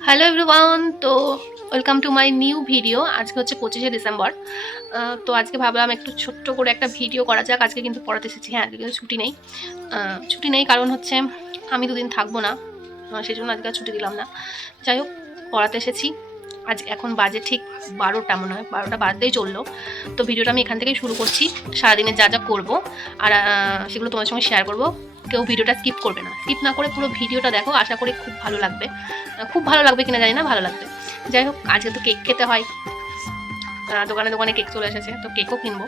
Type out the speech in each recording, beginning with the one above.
Hello everyone, তো welcome to my new video. আজকে হচ্ছে 25শে ডিসেম্বর। তো আজকে ভাবলাম একটু ছোট্ট করে একটা ভিডিও করা যাক। আজকে কিন্তু পড়াতে এসেছি। হ্যাঁ, আজকে কিন্তু ছুটি নেই কারণ হচ্ছে আমি দুদিন থাকবো না, সেই জন্য আজকে আর ছুটি দিলাম না। যাই হোক, পড়াতে এসেছি। আজ এখন বাজে ঠিক 12টা, মনে হয় 12টা বাজতেই চললো। তো ভিডিওটা আমি এখান থেকেই শুরু করছি। সারাদিনে যা যা করবো আর সেগুলো তোমাদের সঙ্গে শেয়ার করবো। কেউ ভিডিওটা স্কিপ করবে না, স্কিপ না করে পুরো ভিডিওটা দেখো। আশা করি খুব ভালো লাগবে। খুব ভালো লাগবে কিনা জানি না, ভালো লাগবে। যাই হোক, আজকে তো কেক খেতে হয়। দোকানে দোকানে কেক চলে এসেছে, তো কেকও কিনবো।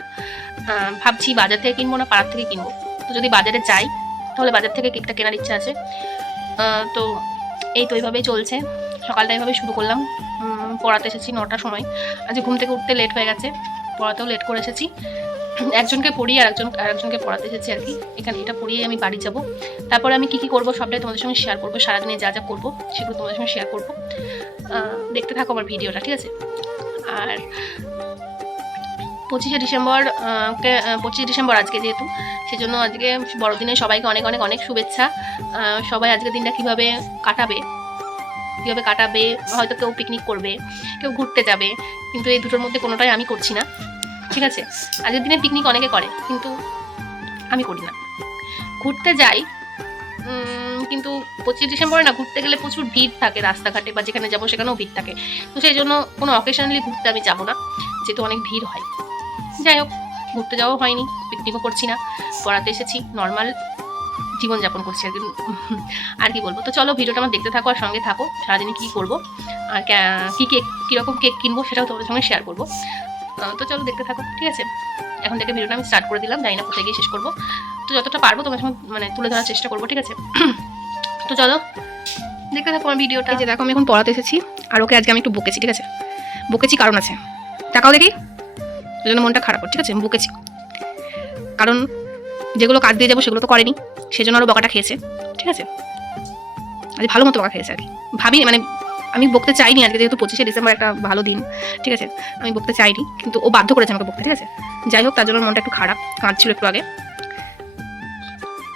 ভাবছি বাজার থেকে কিনবো না পাড়ার থেকে কিনবো। তো যদি বাজারে যাই তাহলে বাজার থেকে কেকটা কেনার ইচ্ছা আছে। তো এই তো এইভাবেই চলছে। সকালটা এইভাবে শুরু করলাম। পড়াতে এসেছি 9টার সময়। আজকে ঘুম থেকে উঠতে লেট হয়ে গেছে, পড়াতেও লেট করে এসেছি। একজনকে পড়িয়ে আরেকজনকে পড়াতে এসেছি আর কি। এখানে এটা পড়িয়ে আমি বাড়ি যাব। তারপরে আমি কি করবো সবটাই তোমাদের সঙ্গে শেয়ার করবো। সারাদিনে যা যা করবো সেগুলো তোমাদের সঙ্গে শেয়ার করবো। দেখতে থাকো আমার ভিডিওটা, ঠিক আছে? আর 25শে ডিসেম্বর আজকে যেহেতু, সেজন্য আজকে বড়দিনে সবাইকে অনেক অনেক অনেক শুভেচ্ছা। সবাই আজকের দিনটা কীভাবে কাটাবে, হয়তো কেউ পিকনিক করবে, কেউ ঘুরতে যাবে, কিন্তু এই দুটোর মধ্যে কোনোটাই আমি করছি না, ঠিক আছে? আজকের দিনে পিকনিক অনেকে করে, কিন্তু আমি করি না। ঘুরতে যাই, কিন্তু 25শে ডিসেম্বরে না ঘুরতে গেলে প্রচুর ভিড় থাকে রাস্তাঘাটে, বা যেখানে যাবো সেখানেও ভিড় থাকে। তো সেই জন্য কোনো অকেশনালি ঘুরতে আমি যাবো না, যেহেতু অনেক ভিড় হয়। যাই হোক, ঘুরতে যাওয়াও হয়নি, পিকনিকও করছি না, পড়াতে এসেছি, নর্মাল জীবনযাপন করছি আর কি। আর কি বলবো, তো চলো ভিডিওটা আমার দেখতে থাকো আর সঙ্গে থাকো। সারাদিনে কী করবো আর কীরকম কেক কিনবো সেটাও তোমাদের সঙ্গে শেয়ার করবো। তো চলো দেখতে থাকো, ঠিক আছে? এখন থেকে ভিডিওটা আমি স্টার্ট করে দিলাম, জানি না কোথায় গিয়ে শেষ করবো। তো যতটা পারবো তোমার সঙ্গে তুলে ধরার চেষ্টা করবো, ঠিক আছে? তো চলো দেখতে থাকো আমার ভিডিওটা। এই যে দেখো, আমি এখন পড়াতে এসেছি, আর ওকে আজকে আমি একটু বকেছি, ঠিক আছে? বকেছি কারণ আছে, টাকাও দেখি, ওই জন্য মনটা খারাপ, ঠিক আছে? বকেছি কারণ যেগুলো কাজ দিয়ে যাবো সেগুলো তো করেনি, সেজন্য আরও বকাটা খেয়েছে, ঠিক আছে? আজ ভালো মতো বকা খেয়েছে আর কি। আমি বকতে চাইনি আজকে, যেহেতু 25শে ডিসেম্বর একটা ভালো দিন, ঠিক আছে? আমি বকতে চাইনি, কিন্তু ও বাধ্য করেছে আমাকে বকতে, ঠিক আছে? যাই হোক, তার জন্য মনটা একটু খারাপ, কাঁদছিল একটু আগে।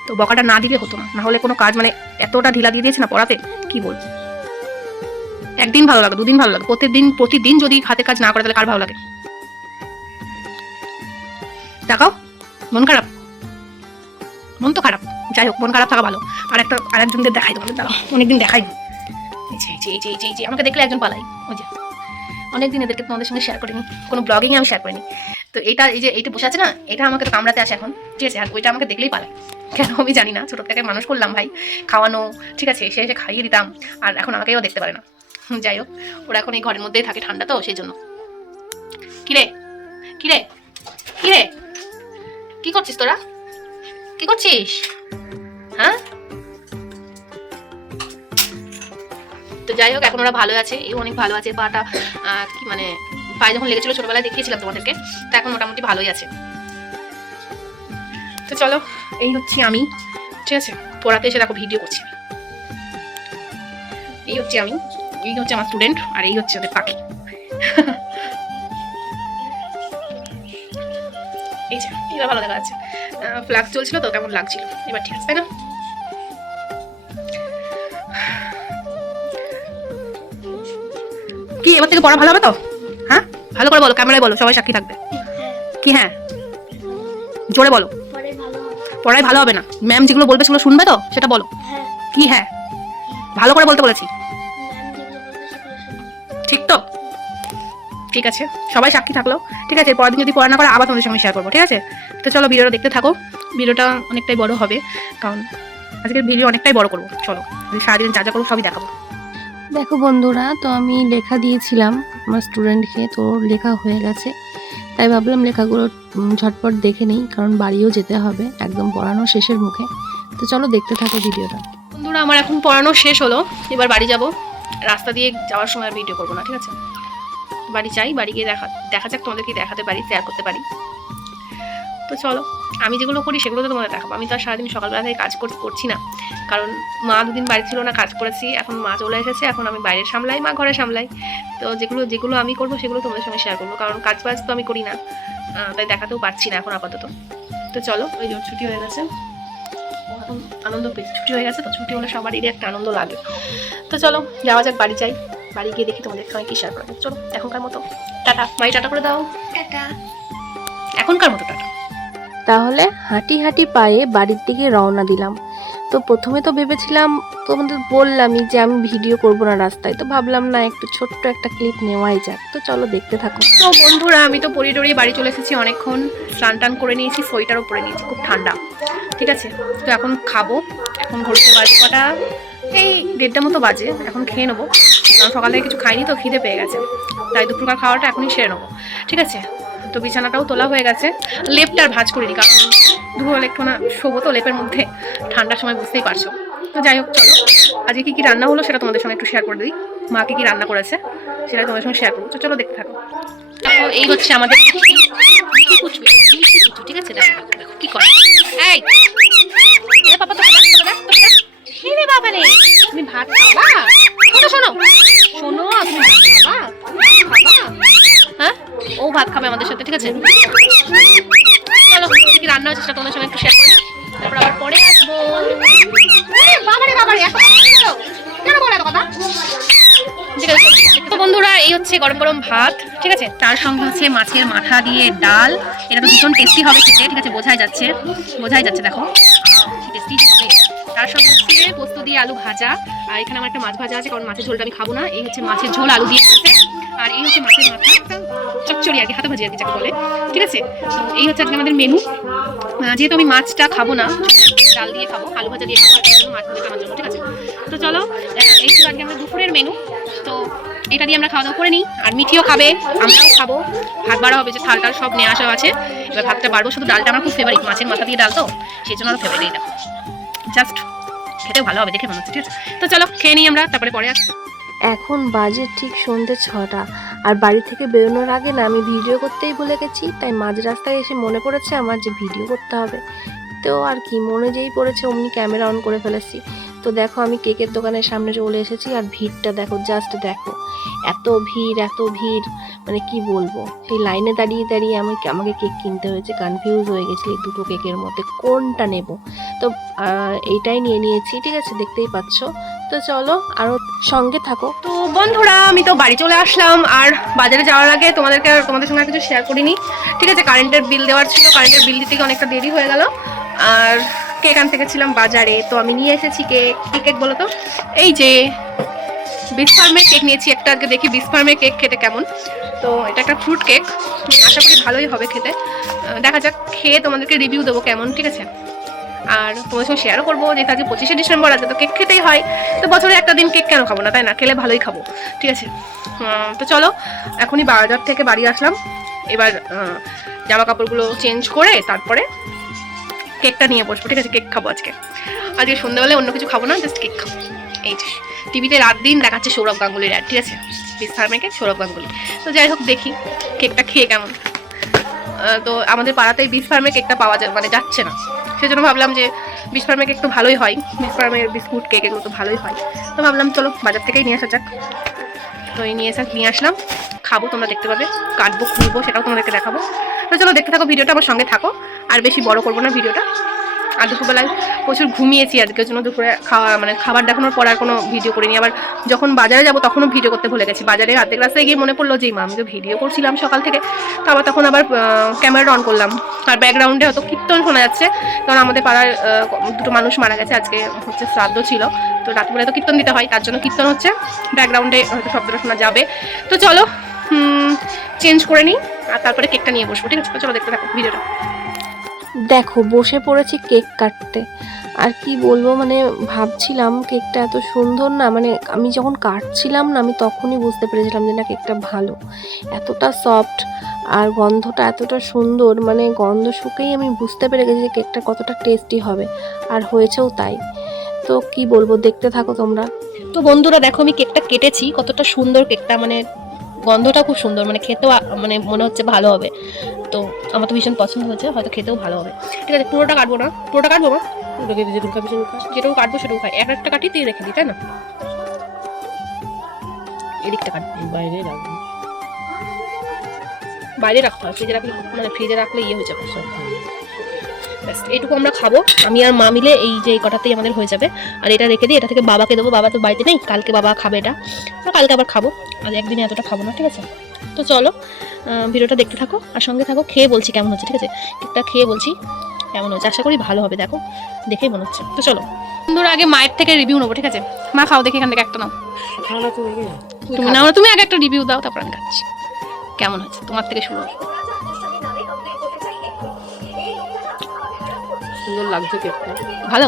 তো বকাটা না দিলে হতো না, না হলে কোনো কাজ এতটা ঢিলা দিয়ে দিয়েছে না পড়াতে, কি বলবো। একদিন ভালো লাগে, দুদিন ভালো লাগে, প্রতিদিন যদি হাতের কাজ না করে তাহলে কার ভালো লাগে? দেখাও, মন খারাপ, মন তো খারাপ। যাই হোক, মন খারাপ থাকা ভালো। আরেকজনদের দেখাই, তোমাদের দাঁড়াও, অনেকদিন দেখাই। এই যে আমাকে দেখলে একজন পালাই, ওই যে অনেকদিন এদেরকে তোমাদের সঙ্গে শেয়ার করিনি, কোনো ব্লগিংয়ে আমি শেয়ার করিনি। তো এইটা বসে আছে না, এটা আমাকে তো কামড়াতে আসে এখন, ঠিক আছে? আর ওইটা আমাকে দেখলেই পালায়, কেন আমি জানি না। ছোটো থেকে মানুষ করলাম ভাই, খাওয়ানো, ঠিক আছে? এসে খাইয়ে দিতাম, আর এখন আমাকেও দেখতে পারে না। যাই হোক, ওরা এখন এই ঘরের মধ্যেই থাকে, ঠান্ডা তো সেই জন্য। কিরে কিরে কিরে, কি করছিস তোরা? কি করছিস, হ্যাঁ? তো যাই হোক, এখন ওরা ভালো আছে, এই অনেক ভালো আছে। পাটা পায়ে যখন লেগেছিল ছোটবেলায় দেখিয়েছিলাম তোমাদেরকে, তো এখন মোটামুটি ভালোই আছে। তো চলো, এই হচ্ছে আমি, ঠিক আছে? পড়াতে এসে দেখো ভিডিও করছি। এই হচ্ছে আমি, এই হচ্ছে আমার স্টুডেন্ট, আর এই হচ্ছে ওদের পাখি। এই যে এবার ভালো দেখা যাচ্ছে, ফ্ল্যাক্স চলছিল তো কেমন লাগছিল, এবার ঠিক আছে, তাই না? কি এবার থেকে পড়া ভালো হবে তো? হ্যাঁ, ভালো করে বলো, ক্যামেরায় বলো, সবাই সাক্ষী থাকবে। কি হ্যাঁ, জোরে বলো। পড়াই ভালো হবে না, ম্যাম যেগুলো বলবে সেগুলো শুনবে তো, সেটা বলো। কি হ্যাঁ, ভালো করে বলতে বলেছি, ঠিক তো? ঠিক আছে, সবাই সাক্ষী থাকলো, ঠিক আছে? পরের দিন যদি পড়া না করে আবার তোমাদের সঙ্গে শেয়ার করবো, ঠিক আছে? তো চলো ভিডিওটা দেখতে থাকো। ভিডিওটা অনেকটাই বড় হবে, কারণ আজকের ভিডিও অনেকটাই বড় করবো। চলো, সারাদিন যা যা করবো সবই দেখাবো। দেখো বন্ধুরা, তো আমি লেখা দিয়েছিলাম আমার স্টুডেন্টকে, তো লেখা হয়ে গেছে, তাই ভাবলাম লেখাগুলো ঝটপট দেখে নেই, কারণ বাড়িও যেতে হবে, একদম পড়ানো শেষের মুখে। তো চলো দেখতে থাকো ভিডিওটা। বন্ধুরা, আমার এখন পড়ানো শেষ হলো, এবার বাড়ি যাব। রাস্তা দিয়ে যাওয়ার সময় আর ভিডিও করবো না, ঠিক আছে? বাড়ি যাই, বাড়ি গিয়ে দেখা যাক, তোমাদেরকে দেখাতে পারি, শেয়ার করতে পারি। তো চলো, আমি যেগুলো করি সেগুলো তো তোমাদের দেখাবো। আমি তো আর সারাদিন সকালবেলা থেকে কাজ করছি না, কারণ মা দুদিন বাড়ি ছিল না, কাজ করেছি, এখন মা চলে এসেছে, এখন আমি বাইরে সামলাই, মা ঘরে সামলাই। তো যেগুলো আমি করবো সেগুলো তোমাদের সঙ্গে শেয়ার করবো, কারণ কাজ বাজ তো আমি করি না, তাই দেখাতেও পারছি না এখন আপাতত। তো চলো, ওই জোর ছুটি হয়ে গেছে, এখন আনন্দ পেয়েছি, ছুটি হয়ে গেছে তো, ছুটি হলে সবারই একটা আনন্দ লাগে। তো চলো যাওয়া যাক, বাড়ি যাই, বাড়ি গিয়ে দেখি তোমাদের সঙ্গে কি শেয়ার করা যায়। চলো এখনকার মতো টাটা। মাই টাটা করে দাও। টাটা। এখনকার মতো টাটা। তাহলে হাঁটি হাঁটি পায়ে বাড়ির দিকে রওনা দিলাম। তো প্রথমে তো ভেবেছিলাম, তোমাদের বললামই যে আমি ভিডিও করব না রাস্তায়, তো ভাবলাম না একটু ছোট্ট একটা ক্লিপ নেওয়াই যাক। তো চলো দেখতে থাকো। তো বন্ধুরা আমি তো পরি টরি বাড়ি চলে এসেছি, অনেকক্ষণ স্নান টান করে নিয়েছি, সোয়েটারও পরে নিয়েছি, খুব ঠান্ডা, ঠিক আছে। তো এখন খাবো, এখন ঘড়িতে বাজে কটা, এই 1:30 মতো বাজে। এখন খেয়ে নেবো, কারণ সকাল থেকে কিছু খাইনি তো, খিদে পেয়ে গেছে, তাই দুপুরকার খাওয়াটা এখনই সেরে নেবো, ঠিক আছে। তো বিছানাটাও তোলা হয়ে গেছে, লেপটা আর ভাঁজ করিনি, কারণ দুপুরবেলা একটু না শোবো তো লেপের মধ্যে, ঠান্ডার সময় বুঝতেই পারছো। তো যাই হোক চলো, আজকে কী কী রান্না হলো সেটা তোমাদের সঙ্গে একটু শেয়ার করে দিই। মা কী রান্না করেছে সেটা তোমাদের সঙ্গে শেয়ার করবো, তো চলো দেখতে থাকো। দেখো এই হচ্ছে আমাদের কুচু, ঠিক আছে। দেখো দেখো কি করে, এই পাপা তো বাবা রে, তুমি ভাত খাবা? শোনো শোনো শোনো, তুমি ভাত খাবা? হ্যাঁ, ও ভাত খাবে আমাদের সাথে, ঠিক আছে। চলো কি রান্না হচ্ছে সেটা তোমাদের সঙ্গে একটু শেয়ার করি, তারপর আবার পরে আসবো। বাবারে বাবারে, কেন বলো এত কথা? ঠিক আছে। তো বন্ধুরা এই হচ্ছে গরম গরম ভাত, ঠিক আছে, তার সঙ্গে হচ্ছে মাছের মাথা দিয়ে ডাল। এটা তো ভীষণ টেস্টি হবে খেতে, ঠিক আছে, বোঝাই যাচ্ছে দেখো টেস্টি হবে। তার সঙ্গে হচ্ছে পোস্ত দিয়ে আলু ভাজা, আর এখানে আমার একটা মাছ ভাজা আছে, কারণ মাছের ঝোলটা আমি খাবো না। এই হচ্ছে মাছের ঝোল আলু দিয়ে করেছে, আর এই হচ্ছে মাছের মাথা, একটা চচ্চড়ি আর কি, হাতে ভাজি আর কি যাকে বলে, ঠিক আছে। তো এই হচ্ছে আজকে আমাদের মেনু। যেহেতু আমি মাছটা খাবো না, ডাল দিয়ে খাবো, আলু ভাজা দিয়ে খাবো, আর মাছ ভাজা আমার জন্য, ঠিক আছে। তো চলো এই ছিল আজকে আমরা দুপুরের মেনু। তো এটা দিয়ে আমরা খাওয়া দাওয়া করে নিই, আর মিঠিও খাবে, আমরাও খাবো, ভাত বাড়া হবে, যে থাল টাল সব নিয়ে আসা আছে, এবার ভাতটা বাড়বো। শুধু ডালটা আমার খুব ফেভারিট, মাছের মাথা দিয়ে ডাল তো, সেই জন্য আরও ফেভারিট এটা, জাস্ট খেতে ভালো হবে দেখে মনে হচ্ছে, ঠিক আছে। তো চলো খেয়ে নিই আমরা, তারপরে পরে আসবো। এখন বাজে ঠিক সন্ধ্যে 6টা, আর বাড়ি থেকে বেরোনোর আগে না আমি ভিডিও করতেই ভুলে গেছি, তাই মাঝ রাস্তায় এসে মনে পড়েছে আমার যে ভিডিও করতে হবে। তো আর কি, মনে যেই পড়েছে অমনি ক্যামেরা অন করে ফেলেছি। তো দেখো আমি কেকের দোকানের সামনে চলে এসেছি, আর ভিড়টা দেখো, জাস্ট দেখো, এত ভিড়, মানে কি বলবো। সেই লাইনে দাঁড়িয়ে দাঁড়িয়ে আমাকে কেক কিনতে হয়েছে, কনফিউজ হয়ে গেছি এই দুটো কেকের মধ্যে কোনটা নেব। তো এইটাই নিয়ে নিয়েছি, ঠিক আছে, দেখতেই পাচ্ছ। তো চলো আরও সঙ্গে থাকো। তো বন্ধুরা আমি তো বাড়ি চলে আসলাম, আর বাজারে যাওয়ার আগে তোমাদের সঙ্গে আর কিছু শেয়ার করিনি, ঠিক আছে। কারেন্টের বিল দেওয়ার ছিল, কারেন্টের বিল দিতে অনেকটা দেরি হয়ে গেল, আর কেক আনতে গেছিলাম বাজারে। তো আমি নিয়ে এসেছি কেক। কী কেক বলো তো? এই যে বিস ফার্মের কেক নিয়েছি একটা, আজকে দেখি বিস ফার্মের কেক খেতে কেমন। তো এটা একটা ফ্রুট কেক, আশা করি ভালোই হবে খেতে, দেখা যাক, খেয়ে তোমাদেরকে রিভিউ দেবো কেমন, ঠিক আছে। আর তোমাদের সঙ্গে শেয়ারও করবো, যেহেতু আজকে 25শে ডিসেম্বর, আছে তো কেক খেতেই হয়, তো বছরে একটা দিন কেক কেন খাবো না, তাই না? খেলে ভালোই খাবো, ঠিক আছে। তো চলো এখনই বাজার থেকে বাড়ি আসলাম, এবার জামা কাপড়গুলো চেঞ্জ করে তারপরে কেকটা নিয়ে বসবো, ঠিক আছে। কেক খাবো আজকে সন্ধ্যাবেলায়, অন্য কিছু খাবো না, জাস্ট কেক খাবো। এই যে টিভিতে রাত দিন দেখাচ্ছে সৌরভ গাঙ্গুলির অ্যাড, ঠিক আছে, বিস ফার্মের কেক, সৌরভ গাঙ্গুলি। তো যাই হোক দেখি কেকটা খেয়ে কেমন। তো আমাদের পাড়াতেই বিস ফার্মের কেকটা পাওয়া যায়, মানে যাচ্ছে না, সেজন্য ভাবলাম যে বিস ফার্মের কেক তো ভালোই হয়, বিস ফার্মের বিস্কুট কেক এগুলো তো ভালোই হয়, তো ভাবলাম চলো বাজার থেকেই নিয়ে আসা যাক। তো এই নিয়ে আসলাম, খাবো, তোমরা দেখতে পাবে, কাটবো খুলবো সেটাও তোমাদেরকে দেখাবো। তো চলো দেখতে থাকো ভিডিওটা, আমার সঙ্গে থাকো, আর বেশি বড় করবো না ভিডিওটা। আর দুপুরবেলায় প্রচুর ঘুমিয়েছি আজকের জন্য, দুপুরে খাবার দেখানোর পর আর কোনো ভিডিও করিনি। আবার যখন বাজারে যাবো তখনও ভিডিও করতে ভুলে গেছি, বাজারে অর্ধেক রাস্তায় গিয়ে মনে পড়লো যে মা আমি তো ভিডিও করছিলাম সকাল থেকে, তো আবার তখন আবার ক্যামেরাটা অন করলাম, আর ব্যাকগ্রাউন্ডে হয়তো কীর্তন শোনা যাচ্ছে, কারণ আমাদের পাড়ার দুটো মানুষ মারা গেছে, আজকে হচ্ছে শ্রাদ্ধ ছিল, তো রাত্রিবেলায় তো কীর্তন দিতে হয়, তার জন্য কীর্তন হচ্ছে, ব্যাকগ্রাউন্ডে হয়তো শব্দটা শোনা যাবে। তো চলো চেঞ্জ করে নিই, আর তারপরে কেকটা নিয়ে বসবো, ঠিক আছে। তো চলো দেখতে থাকো ভিডিওটা। দেখো বসে পড়েছি কেক কাটতে, আর কি বলবো, মানে ভাবছিলাম কেকটা এত সুন্দর না, মানে আমি যখন কাটছিলাম না আমি তখনই বুঝতে পেরেছিলাম যে না কেকটা ভালো, এতটা সফট আর গন্ধটা এতটা সুন্দর, মানে গন্ধ শুকেই আমি বুঝতে পেরে গেছি যে কেকটা কতটা টেস্টি হবে, আর হয়েছেও তাই। তো কি বলবো, দেখতে থাকো তোমরা। তো বন্ধুরা দেখো আমি কেকটা কেটেছি, কতটা সুন্দর কেকটা, মানে গন্ধটা খুব সুন্দর, মানে খেতেও মানে মনে হচ্ছে ভালো হবে, তো আমার তো ভীষণ পছন্দ হয়েছে, হয়তো খেতেও ভালো হবে, ঠিক আছে। পুরোটা কাটবো না, পুরোটা কাটবো না, যেটুকু কাটবো সেটুকু খাই, একটা কাটি দিয়ে রেখে দিই, তাই না? এদিকটা কাটবো, বাইরে রাখবো, বাইরে রাখতে হয়, ফ্রিজে রাখলে মানে ফ্রিজে রাখলে ইয়ে হয়ে যাবে সব। ব্যাস এইটুকু আমরা খাবো, আমি আর মা মিলে। এই যে এই কটাতেই আমাদের হয়ে যাবে। আর এটা রেখে দিই, এটা থেকে বাবাকে দেবো, বাবা তো বাড়িতে নেই, কালকে বাবা খাবে এটা, কালকে আবার খাবো, আজ একদিনে এতটা খাবো না, ঠিক আছে? তো চলো ভিডিওটা দেখতে থাকো আর সঙ্গে থাকো, খেয়ে বলছি কেমন হচ্ছে, ঠিক আছে? একটা খেয়ে বলছি কেমন হচ্ছে, আশা করি ভালো হবে, দেখো দেখেই মনে হচ্ছে। তো চলো বন্ধুরা, আগে মায়ের থেকে রিভিউ নেবো, ঠিক আছে? মা খাও দেখি, এখান থেকে একটা নাও। তুমি নাও, তুমি আগে একটা রিভিউ দাও, তারপর আমি খাচ্ছি। কেমন হচ্ছে তোমার থেকে শুরু? সুন্দর লাগছে কেকটা, ভালো,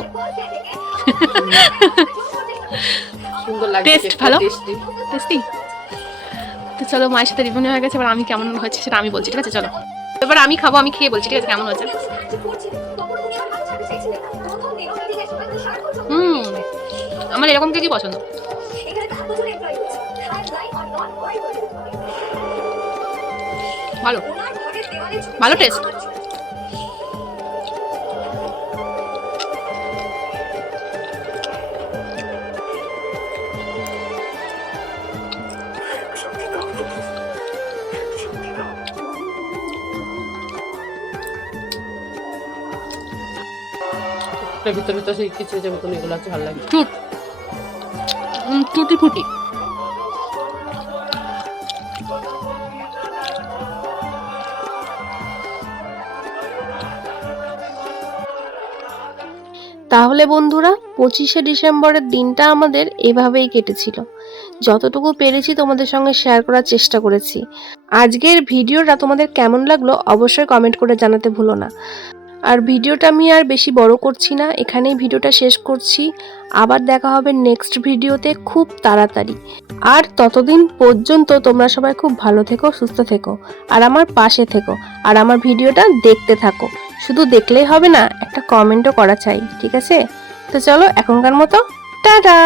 সুন্দর লাগছে টেস্ট কেকটা, ভালো, টেস্টি। টেস্টি। তো চলো, মায়ের সাথে রিভিউ হয়ে গেছে, এবার আমি কেমন হচ্ছে সেটা আমি বলছি, ঠিক আছে? চলো এবার আমি খাবো, আমি খেয়ে বলছি, ঠিক আছে, কেমন হচ্ছে। আমার এরকম কেকই পছন্দ। ভালো, ভালো টেস্ট। ভিতর ভিতর সেই কিছু যে মতন এগুলো আছে, ভালো লাগে। টুট টুটি ফুটি। তাহলে বন্ধুরা 25শে ডিসেম্বরের দিনটা আমাদের এভাবেই কেটেছিল। যতটুকু পেরেছি তোমাদের সঙ্গে শেয়ার করার চেষ্টা করেছি। আজকের ভিডিওটা তোমাদের কেমন লাগলো অবশ্যই কমেন্ট করে জানাতে ভুলো না। আর ভিডিওটা আমি আর বেশি বড় করছি না, এখানেই ভিডিওটা শেষ করছি। আবার দেখা হবে নেক্সট ভিডিওতে খুব তাড়াতাড়ি। আর ততদিন পর্যন্ত তোমরা সবাই খুব ভালো থেকো, সুস্থ থেকো, আর আমার পাশে থেকো, আর আমার ভিডিওটা দেখতে থাকো। শুধু দেখলেই হবে না, একটা কমেন্টও করা চাই, ঠিক আছে? তো চলো এখনকার মতো টাটা।